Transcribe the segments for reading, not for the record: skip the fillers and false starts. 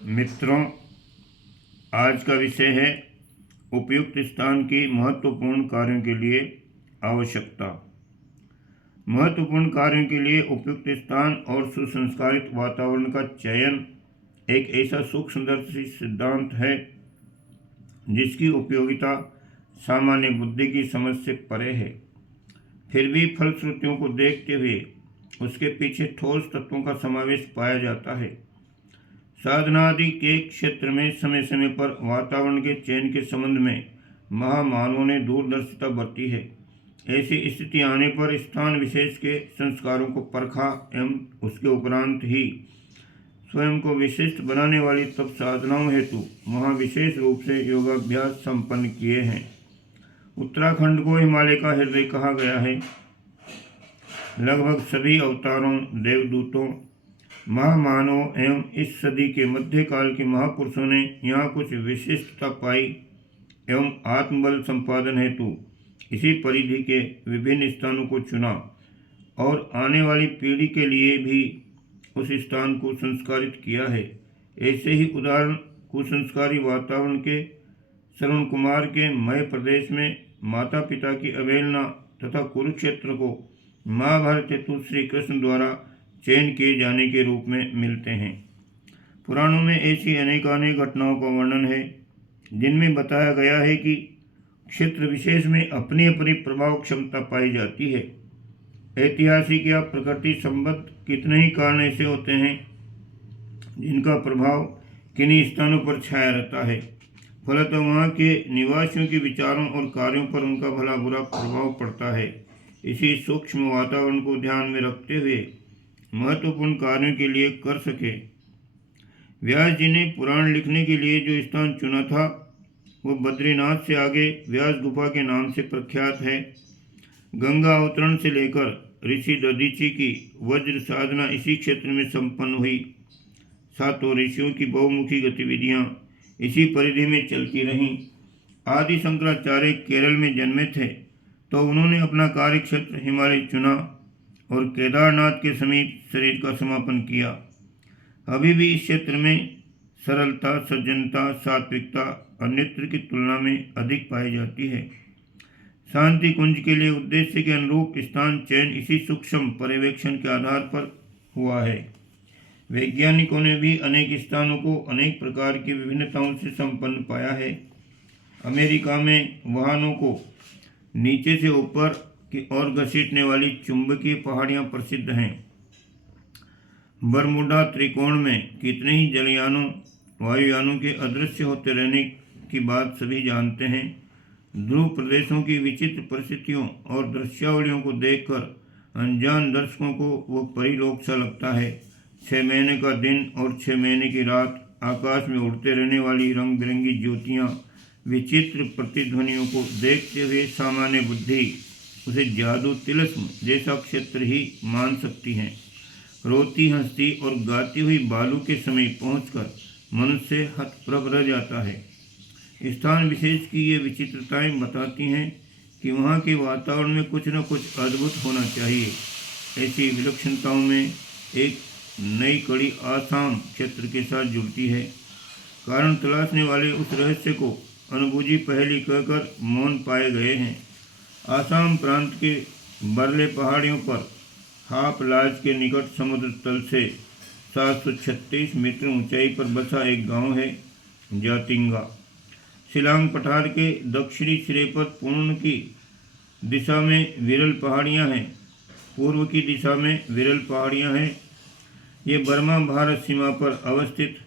मित्रों, आज का विषय है उपयुक्त स्थान की महत्वपूर्ण कार्यों के लिए आवश्यकता। महत्वपूर्ण कार्यों के लिए उपयुक्त स्थान और सुसंस्कारित वातावरण का चयन एक ऐसा सूक्ष्मदर्शी सिद्धांत है जिसकी उपयोगिता सामान्य बुद्धि की समझ से परे है। फिर भी फलश्रुतियों को देखते हुए उसके पीछे ठोस तत्वों का समावेश पाया जाता है। साधनादि के क्षेत्र में समय समय पर वातावरण के चयन के संबंध में महामानवों ने दूरदर्शिता बरती है। ऐसी स्थिति आने पर स्थान विशेष के संस्कारों को परखा एवं उसके उपरांत ही स्वयं को विशिष्ट बनाने वाली तप साधनाओं हेतु वहाँ विशेष रूप से योगाभ्यास संपन्न किए हैं। उत्तराखंड को हिमालय का हृदय कहा गया है। लगभग सभी अवतारों, देवदूतों, महामानवों एवं इस सदी के मध्यकाल के महापुरुषों ने यहाँ कुछ विशिष्टता पाई एवं आत्मबल संपादन हेतु इसी परिधि के विभिन्न स्थानों को चुना और आने वाली पीढ़ी के लिए भी उस स्थान को संस्कारित किया है। ऐसे ही उदाहरण कुसंस्कारी वातावरण के श्रवण कुमार के मय प्रदेश में माता पिता की अवहेलना तथा कुरुक्षेत्र को महाभारत हेतु श्री कृष्ण द्वारा चयन किए जाने के रूप में मिलते हैं। पुराणों में ऐसी अनेकानेक घटनाओं का वर्णन है जिनमें बताया गया है कि क्षेत्र विशेष में अपनी अपनी प्रभाव क्षमता पाई जाती है। ऐतिहासिक या प्रकृति संबद्ध कितने ही कारण ऐसे होते हैं जिनका प्रभाव किन्हीं स्थानों पर छाया रहता है। फलतः वहाँ के निवासियों के विचारों और कार्यों पर उनका भला बुरा प्रभाव पड़ता है। इसी सूक्ष्म वातावरण को ध्यान में रखते हुए महत्वपूर्ण कार्यों के लिए कर सके। व्यास जी ने पुराण लिखने के लिए जो स्थान चुना था वो बद्रीनाथ से आगे व्यास गुफा के नाम से प्रख्यात है। गंगा अवतरण से लेकर ऋषि दधीची की वज्र साधना इसी क्षेत्र में संपन्न हुई। सातों ऋषियों की बहुमुखी गतिविधियाँ इसी परिधि में चलती रहीं। आदि शंकराचार्य केरल में जन्मे थे तो उन्होंने अपना कार्य क्षेत्र हिमालय चुना और केदारनाथ के समीप शरीर का समापन किया। अभी भी इस क्षेत्र में सरलता, सज्जनता, सात्विकता अन्यत्र की तुलना में अधिक पाई जाती है। शांति कुंज के लिए उद्देश्य के अनुरूप स्थान चयन इसी सूक्ष्म पर्यवेक्षण के आधार पर हुआ है। वैज्ञानिकों ने भी अनेक स्थानों को अनेक प्रकार की विभिन्नताओं से संपन्न पाया है। अमेरिका में वाहनों को नीचे से ऊपर की ओर घसीटने वाली चुंबकीय पहाड़ियाँ प्रसिद्ध हैं। बरमुडा त्रिकोण में कितने ही जलयानों, वायुयानों के अदृश्य होते रहने की बात सभी जानते हैं। ध्रुव प्रदेशों की विचित्र परिस्थितियों और दृश्यावलियों को देखकर अनजान दर्शकों को वह परिलोक सा लगता है। 6 महीने का दिन और 6 महीने की रात, आकाश में उड़ते रहने वाली रंग बिरंगी ज्योतियाँ, विचित्र प्रतिध्वनियों को देखते हुए सामान्य बुद्धि उसे जादू तिलस्म जैसा क्षेत्र ही मान सकती हैं। रोती, हंसती और गाती हुई बालू के समीप पहुंचकर मनुष्य हतप्रभ रह जाता है। स्थान विशेष की ये विचित्रताएं बताती हैं कि वहाँ के वातावरण में कुछ न कुछ अद्भुत होना चाहिए। ऐसी विलक्षणताओं में एक नई कड़ी आसाम क्षेत्र के साथ जुड़ती है। कारण तलाशने वाले उस रहस्य को अनुभूजी पहली कहकर मौन पाए गए हैं। आसाम प्रांत के बरले पहाड़ियों पर हापलाज के निकट समुद्र तल से 736 मीटर ऊंचाई पर बसा एक गांव है, जातिंगा। शिलांग पठार के दक्षिणी सिरे पर पूर्व की दिशा में विरल पहाड़ियां हैं। पूर्व की दिशा में विरल पहाड़ियां हैं। ये बर्मा भारत सीमा पर अवस्थित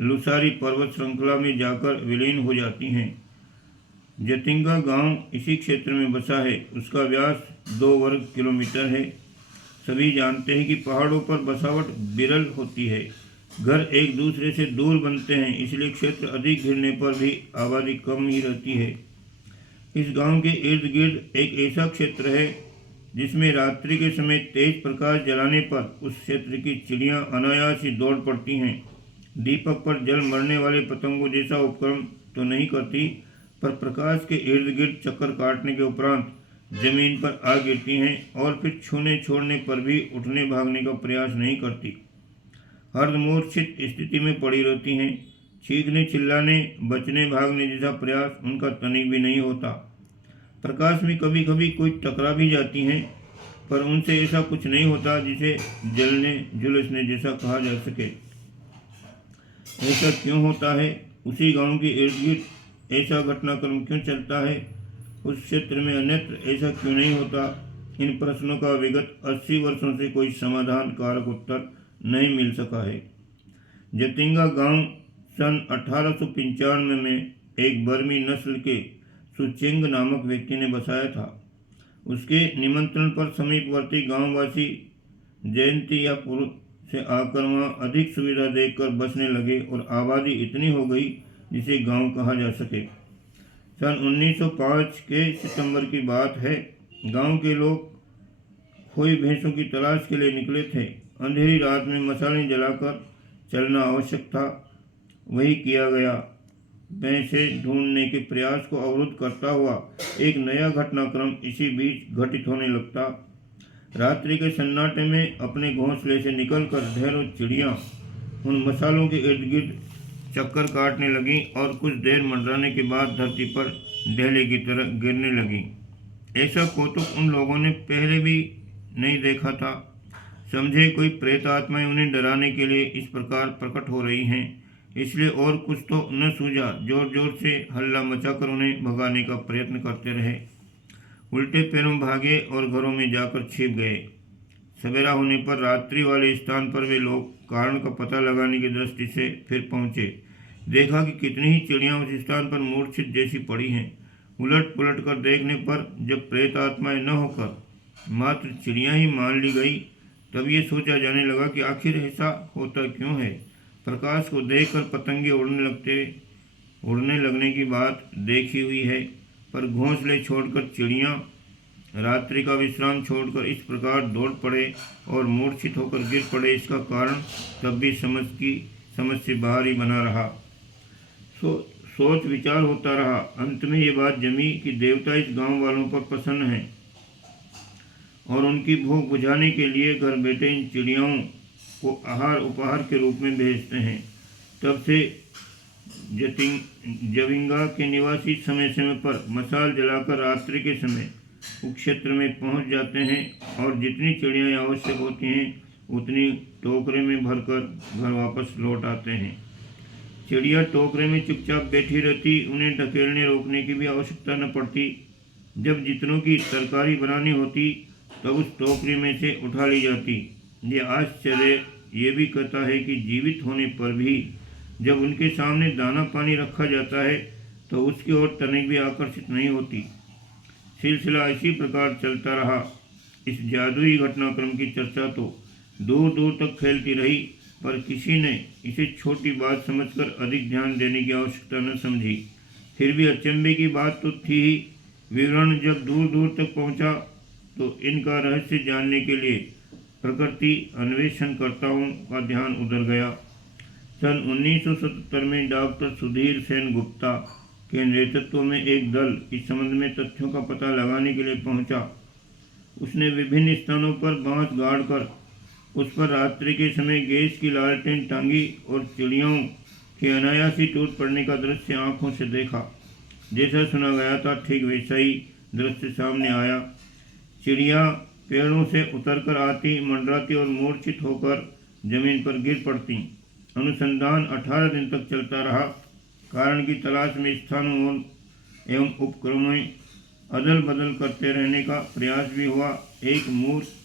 लुसारी पर्वत श्रृंखला में जाकर विलीन हो जाती हैं। जतिंगा गांव इसी क्षेत्र में बसा है। उसका व्यास 2 वर्ग किलोमीटर है। सभी जानते हैं कि पहाड़ों पर बसावट विरल होती है। घर एक दूसरे से दूर बनते हैं, इसलिए क्षेत्र अधिक घिरने पर भी आबादी कम ही रहती है। इस गांव के इर्द गिर्द एक ऐसा क्षेत्र है जिसमें रात्रि के समय तेज प्रकाश जलाने पर उस क्षेत्र की चिड़ियां अनायास ही दौड़ पड़ती हैं। दीपक पर जल मरने वाले पतंगों जैसा उपक्रम तो नहीं करती, पर प्रकाश के इर्द गिर्द चक्कर काटने के उपरांत जमीन पर आ गिरती हैं और फिर छूने छोड़ने पर भी उठने भागने का प्रयास नहीं करती। अर्धमूर्छित स्थिति में पड़ी रहती हैं। चीखने चिल्लाने बचने भागने जैसा प्रयास उनका तनिक भी नहीं होता। प्रकाश में कभी कभी कोई टकरा भी जाती हैं, पर उनसे ऐसा कुछ नहीं होता जिसे जलने झुलसने जैसा कहा जा सके। ऐसा क्यों होता है? उसी गांव के इर्द गिर्द ऐसा घटनाक्रम क्यों चलता है? उस क्षेत्र में अन्यत्र ऐसा क्यों नहीं होता? इन प्रश्नों का विगत 80 वर्षों से कोई समाधान कारक उत्तर नहीं मिल सका है। जतिंगा गांव सन 1895 में एक बर्मी नस्ल के सुचेंग नामक व्यक्ति ने बसाया था। उसके निमंत्रण पर समीपवर्ती गांववासी जयंतियापुर से आकर वहाँ अधिक सुविधा देखकर बसने लगे और आबादी इतनी हो गई जिसे गांव कहा जा सके। सन 1905 के सितंबर की बात है। गांव के लोग खोई भैंसों की तलाश के लिए निकले थे। अंधेरी रात में मसालें जलाकर चलना आवश्यक था। वही किया गया। भैंसें ढूंढने के प्रयास को अवरुद्ध करता हुआ एक नया घटनाक्रम इसी बीच घटित होने लगता। रात्रि के सन्नाटे में अपने घोंसले से निकलकर ढेरों चिड़ियाँ उन मसालों के इर्द गिर्द चक्कर काटने लगीं और कुछ देर मंडराने के बाद धरती पर ढेले की तरह गिरने लगीं। ऐसा कौतुक उन लोगों ने पहले भी नहीं देखा था। समझे कोई प्रेत आत्माएं उन्हें डराने के लिए इस प्रकार प्रकट हो रही हैं, इसलिए और कुछ तो न सूझा। जोर जोर से हल्ला मचाकर उन्हें भगाने का प्रयत्न करते रहे। उल्टे पैरों भागे और घरों में जाकर छिप गए। सवेरा होने पर रात्रि वाले स्थान पर वे लोग कारण का पता लगाने की दृष्टि से फिर पहुंचे। देखा कि कितनी ही चिड़ियाँ उस स्थान पर मूर्छित जैसी पड़ी हैं। उलट पुलट कर देखने पर जब प्रेत आत्माएं न होकर मात्र चिड़ियाँ ही मान ली गई, तब ये सोचा जाने लगा कि आखिर ऐसा होता क्यों है। प्रकाश को देखकर पतंगे उड़ने लगने की बात देखी हुई है, पर घोंसले छोड़कर चिड़ियाँ रात्रि का विश्राम छोड़कर इस प्रकार दौड़ पड़े और मूर्छित होकर गिर पड़े, इसका कारण तब भी समझ से बाहर ही बना रहा। सोच विचार होता रहा। अंत में ये बात जमी कि देवता इस गांव वालों पर प्रसन्न हैं और उनकी भूख बुझाने के लिए घर बैठे इन चिड़ियाओं को आहार उपहार के रूप में भेजते हैं। तब से जविंगा के निवासी समय समय पर मसाल जलाकर रात्रि के समय उस क्षेत्र में पहुंच जाते हैं और जितनी चिड़ियाँ आवश्यक होती हैं उतनी टोकरे में भरकर घर वापस लौट आते हैं। चिड़िया टोकरे में चुपचाप बैठी रहती, उन्हें ढकेलने रोकने की भी आवश्यकता न पड़ती। जब जितनों की तरकारी बनानी होती तब उस टोकरी में से उठा ली जाती। ये आश्चर्य ये भी कहता है कि जीवित होने पर भी जब उनके सामने दाना पानी रखा जाता है तो उसकी ओर तनिक भी आकर्षित नहीं होती। सिलसिला इसी प्रकार चलता रहा। इस जादुई घटनाक्रम की चर्चा तो दूर दूर तक फैलती रही, पर किसी ने इसे छोटी बात समझकर अधिक ध्यान देने की आवश्यकता न समझी। फिर भी अचंभे की बात तो थी ही। विवरण जब दूर दूर तक पहुंचा तो इनका रहस्य जानने के लिए प्रकृति अन्वेषणकर्ताओं का ध्यान उधर गया। सन 1977 में डॉक्टर सुधीर सेन गुप्ता के नेतृत्व में एक दल इस संबंध में तथ्यों का पता लगाने के लिए पहुंचा। उसने विभिन्न स्थानों पर बांस गाड़कर उस पर रात्रि के समय गैस की लालटेन टांगी और चिड़ियों के अनायासी टूट पड़ने का दृश्य आंखों से देखा। जैसा सुना गया था ठीक वैसा ही दृश्य सामने आया। चिड़िया पेड़ों से उतरकर आती, मंडराती और मूर्छित होकर जमीन पर गिर पड़ती। अनुसंधान 18 दिन तक चलता रहा। कारण की तलाश में स्थानों एवं उपक्रमों अदल बदल करते रहने का प्रयास भी हुआ। एक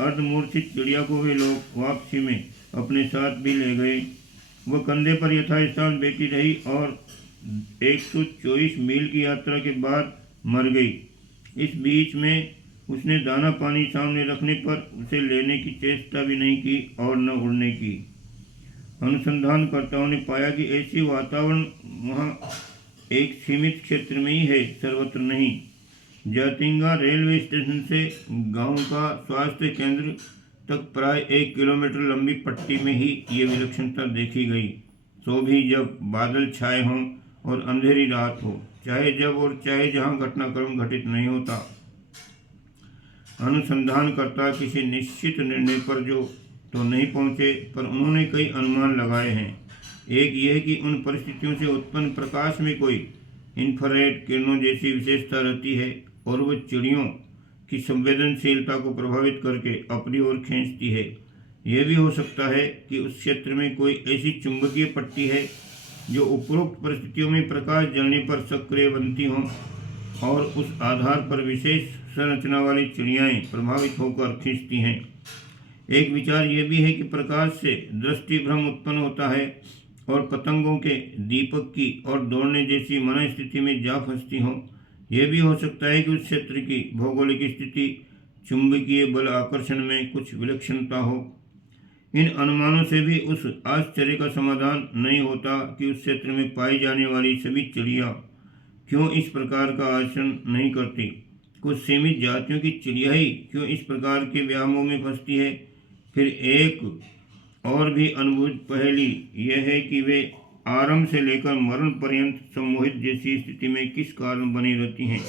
अर्धमूर्छित चिड़िया को वे लोग वापसी में अपने साथ भी ले गए। वह कंधे पर यथास्थान बैठी रही और 124 मील की यात्रा के बाद मर गई। इस बीच में उसने दाना पानी सामने रखने पर उसे लेने की चेष्टा भी नहीं की और न उड़ने की। अनुसंधानकर्ताओं ने पाया कि ऐसी वातावरण वहाँ एक सीमित क्षेत्र में ही है, सर्वत्र नहीं। जातिंगा रेलवे स्टेशन से गांव का स्वास्थ्य केंद्र तक प्राय 1 किलोमीटर लंबी पट्टी में ही ये विलक्षणता देखी गई। तो भी जब बादल छाए हों और अंधेरी रात हो, चाहे जब और चाहे जहाँ घटनाक्रम घटित नहीं होता। अनुसंधानकर्ता किसी निश्चित निर्णय पर जो तो नहीं पहुँचे, पर उन्होंने कई अनुमान लगाए हैं। एक यह कि उन परिस्थितियों से उत्पन्न प्रकाश में कोई इंफ्रारेड किरणों जैसी विशेषता रहती है और वह चिड़ियों की संवेदनशीलता को प्रभावित करके अपनी ओर खींचती है। यह भी हो सकता है कि उस क्षेत्र में कोई ऐसी चुंबकीय पट्टी है जो उपरोक्त परिस्थितियों में प्रकाश जलने पर सक्रिय बनती हों और उस आधार पर विशेष संरचना वाली चिड़ियाएँ प्रभावित होकर खींचती हैं। एक विचार यह भी है कि प्रकाश से दृष्टि भ्रम उत्पन्न होता है और पतंगों के दीपक की और दौड़ने जैसी मनोस्थिति में जा फंसती हों। यह भी हो सकता है कि उस क्षेत्र की भौगोलिक स्थिति चुंबकीय बल आकर्षण में कुछ विलक्षणता हो। इन अनुमानों से भी उस आश्चर्य का समाधान नहीं होता कि उस क्षेत्र में पाई जाने वाली सभी चिड़िया क्यों इस प्रकार का आचरण नहीं करती। कुछ सीमित जातियों की चिड़िया ही क्यों इस प्रकार के व्यामों में फंसती है। फिर एक और भी अनुभूत पहेली यह है कि वे आरंभ से लेकर मरण पर्यंत सम्मोहित जैसी स्थिति में किस कारण बनी रहती हैं।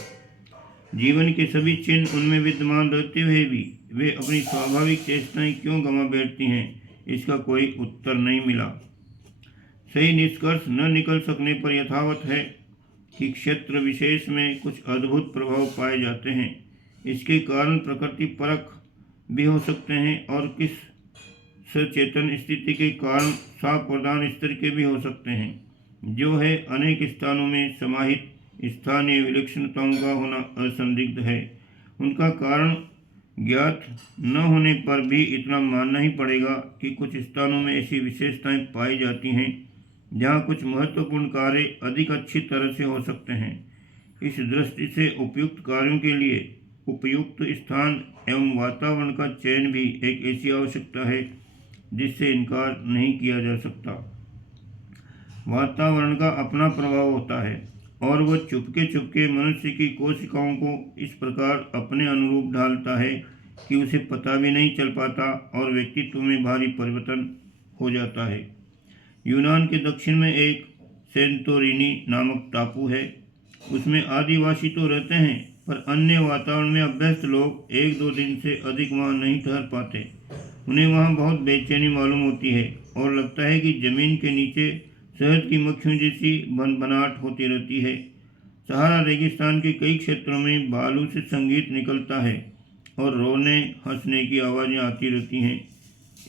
जीवन के सभी चिन्ह उनमें विद्यमान रहते हुए भी वे अपनी स्वाभाविक चेष्टाएं क्यों गंवा बैठती हैं, इसका कोई उत्तर नहीं मिला। सही निष्कर्ष न निकल सकने पर यथावत है कि क्षेत्र विशेष में कुछ अद्भुत प्रभाव पाए जाते हैं। इसके कारण प्रकृति परक भी हो सकते हैं और किस सचेतन स्थिति के कारण सावधान स्तर के भी हो सकते हैं, जो है अनेक स्थानों में समाहित स्थानीय विलक्षणताओं का होना असंदिग्ध है। उनका कारण ज्ञात न होने पर भी इतना मानना ही पड़ेगा कि कुछ स्थानों में ऐसी विशेषताएं पाई जाती हैं जहाँ कुछ महत्वपूर्ण कार्य अधिक अच्छी तरह से हो सकते हैं। इस दृष्टि से उपयुक्त कार्यों के लिए उपयुक्त स्थान एवं वातावरण का चयन भी एक ऐसी आवश्यकता है जिससे इनकार नहीं किया जा सकता। वातावरण का अपना प्रभाव होता है और वह चुपके चुपके मनुष्य की कोशिकाओं को इस प्रकार अपने अनुरूप ढालता है कि उसे पता भी नहीं चल पाता और व्यक्तित्व में भारी परिवर्तन हो जाता है। यूनान के दक्षिण में एक सेंटोरिनी नामक टापू है। उसमें आदिवासी तो रहते हैं, पर अन्य वातावरण में अभ्यस्त लोग 1-2 दिन से अधिक वहाँ नहीं ठहर पाते। उन्हें वहाँ बहुत बेचैनी मालूम होती है और लगता है कि ज़मीन के नीचे शहद की मक्खियों जैसी भनभनाहट होती रहती है। सहारा रेगिस्तान के कई क्षेत्रों में बालू से संगीत निकलता है और रोने हंसने की आवाज़ें आती रहती हैं।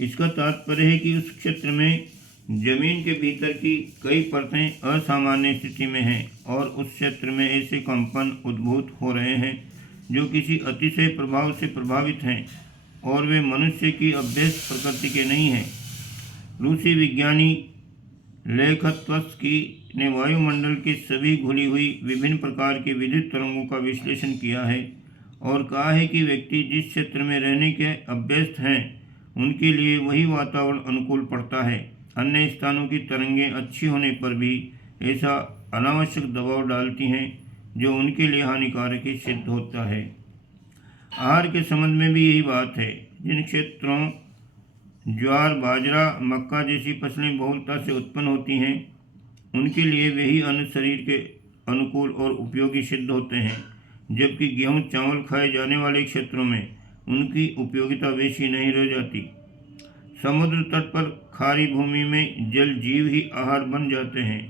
इसका तात्पर्य है कि उस क्षेत्र में जमीन के भीतर की कई परतें असामान्य स्थिति में हैं और उस क्षेत्र में ऐसे कंपन उद्भूत हो रहे हैं जो किसी अतिशय प्रभाव से प्रभावित हैं और वे मनुष्य की अभ्यस्त प्रकृति के नहीं हैं। रूसी विज्ञानी लेखत्वस्की ने वायुमंडल की सभी घुली हुई विभिन्न प्रकार की विद्युत तरंगों का विश्लेषण किया है और कहा है कि व्यक्ति जिस क्षेत्र में रहने के अभ्यस्त हैं उनके लिए वही वातावरण अनुकूल पड़ता है। अन्य स्थानों की तरंगें अच्छी होने पर भी ऐसा अनावश्यक दबाव डालती हैं जो उनके लिए हानिकारक ही सिद्ध होता है। आहार के संबंध में भी यही बात है। जिन क्षेत्रों ज्वार, बाजरा, मक्का जैसी फसलें बहुलता से उत्पन्न होती हैं उनके लिए वही अन्न शरीर के अनुकूल और उपयोगी सिद्ध होते हैं, जबकि गेहूँ चावल खाए जाने वाले क्षेत्रों में उनकी उपयोगिता वैसी नहीं रह जाती। समुद्र तट पर खारी भूमि में जल जीव ही आहार बन जाते हैं।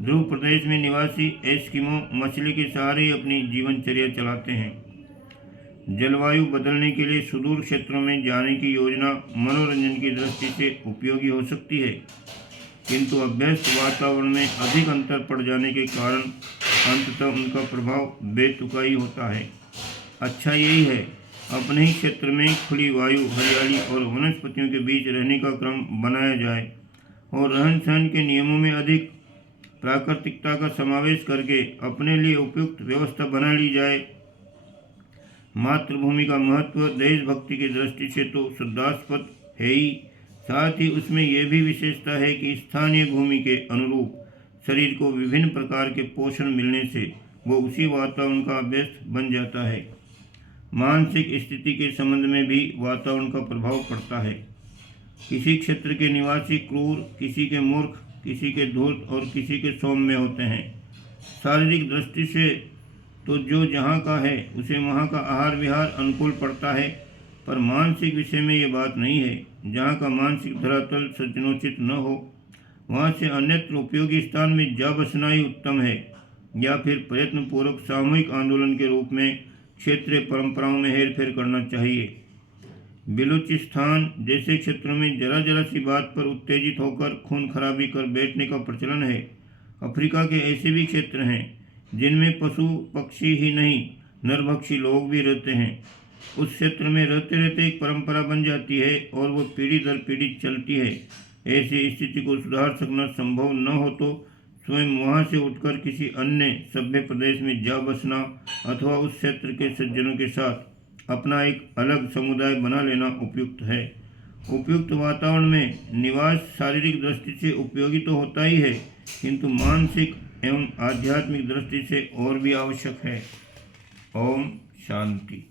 ध्रुव प्रदेश में निवासी एस्किमो मछली के सहारे ही अपनी जीवनचर्या चलाते हैं। जलवायु बदलने के लिए सुदूर क्षेत्रों में जाने की योजना मनोरंजन की दृष्टि से उपयोगी हो सकती है, किंतु अभ्यस्त वातावरण में अधिक अंतर पड़ जाने के कारण अंततः उनका प्रभाव बेतुका ही होता है। अच्छा यही है अपने ही क्षेत्र में खुली वायु, हरियाली और वनस्पतियों के बीच रहने का क्रम बनाया जाए और रहन सहन के नियमों में अधिक प्राकृतिकता का समावेश करके अपने लिए उपयुक्त व्यवस्था बना ली जाए। मातृभूमि का महत्व देशभक्ति की दृष्टि से तो शुद्धास्पद है ही, साथ ही उसमें यह भी विशेषता है कि स्थानीय भूमि के अनुरूप शरीर को विभिन्न प्रकार के पोषण मिलने से वो उसी वातावरण का अभ्यस्त बन जाता है। मानसिक स्थिति के संबंध में भी वातावरण का प्रभाव पड़ता है। किसी क्षेत्र के निवासी क्रूर, किसी के मूर्ख, किसी के धूर्त और किसी के सौम्य होते हैं। शारीरिक दृष्टि से तो जो जहाँ का है उसे वहाँ का आहार विहार अनुकूल पड़ता है, पर मानसिक विषय में ये बात नहीं है। जहाँ का मानसिक धरातल सज्जनोचित न हो, वहाँ से अन्यत्र उपयोगी स्थान में जा बसना ही उत्तम है, या फिर प्रयत्नपूर्वक सामूहिक आंदोलन के रूप में क्षेत्रीय परंपराओं में हेरफेर करना चाहिए। बेलूचिस्तान जैसे क्षेत्रों में जरा जरा सी बात पर उत्तेजित होकर खून खराबी कर बैठने का प्रचलन है। अफ्रीका के ऐसे भी क्षेत्र हैं जिनमें पशु पक्षी ही नहीं, नरभक्षी लोग भी रहते हैं। उस क्षेत्र में रहते रहते एक परंपरा बन जाती है और वो पीढ़ी दर पीढ़ी चलती है। ऐसी स्थिति को सुधार सकना संभव न हो तो स्वयं वहाँ से उठकर किसी अन्य सभ्य प्रदेश में जा बसना अथवा उस क्षेत्र के सज्जनों के साथ अपना एक अलग समुदाय बना लेना उपयुक्त है। उपयुक्त वातावरण में निवास शारीरिक दृष्टि से उपयोगी तो होता ही है, किंतु मानसिक एवं आध्यात्मिक दृष्टि से और भी आवश्यक है। ओम शांति।